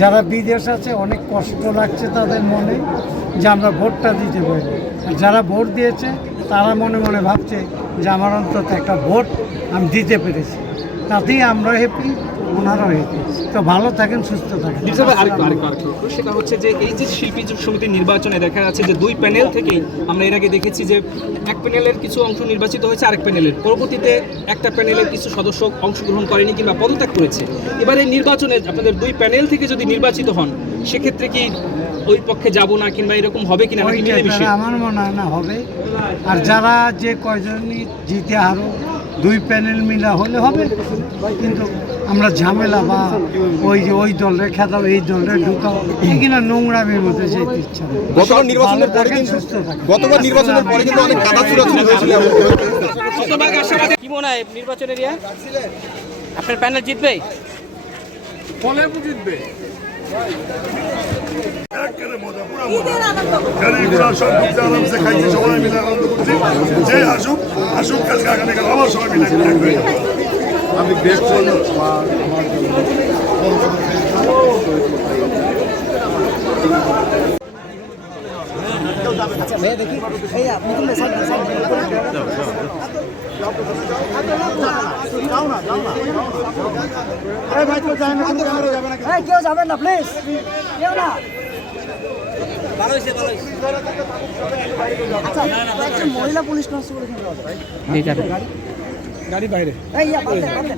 যারা বিদেশ আছে, অনেক কষ্ট লাগছে তাদের মনে যে আমরা ভোটটা দিতে পারি। যারা ভোট দিয়েছে, তারা মনে মনে ভাবছে যে আমার অন্তত একটা ভোট আমি দিতে পেরেছি। তাতেই আমরা হ্যাপি ওনারাও হ্যাপি তো ভালো থাকেন সুস্থ থাকেন। সেটা হচ্ছে যে এই যে শিল্পী সমিতির নির্বাচনে দেখা যাচ্ছে যে দুই প্যানেল থেকেই আমরা এর আগে দেখেছি যে এক প্যানেলের কিছু অংশ নির্বাচিত হয়েছে আরেক প্যানেলের পরবর্তীতে একটা প্যানেলের কিছু সদস্য অংশগ্রহণ করেনি কিংবা পদত্যাগ করেছে। এবারে নির্বাচনে আপনাদের দুই প্যানেল থেকে যদি নির্বাচিত হন সেক্ষেত্রে কি ওই পক্ষে যাব না কিংবা এরকম হবে কিনা আমার মনে হয় না হবে। আর যারা যে কয়জনই জিতে আরও দুই প্যানেল মিলা হলে হবে কিন্তু আমরা ঝামেলা বা ওই যে ওই দলরে খেতাও এই দলরে ঢুকাও এগুলো নোংরামির মধ্যে যেতে ইচ্ছা নেই। গতবার নির্বাচনের পরে কিন্তু গতবার নির্বাচনের পরে কিন্তু অনেক কাদা চুরাচুরি হয়েছিল। কি মনে হয় নির্বাচনের ইয়া? আপনার প্যানেল জিতবে? আনন্দ গাড়ি ঘোড়া সব ঘুরতে আরামসে খাইছে সবাই মিলে আনন্দ করছি। যে আসুক আসুক কালকে আগামীকাল আবার সবাই মিলে আমি গ্রেটফুল এই কেউ যাবেন না প্লিজ কেউ না। আচ্ছা বাইরে মহিলা পুলিশ কনস্টেবল গাড়ি? আছে।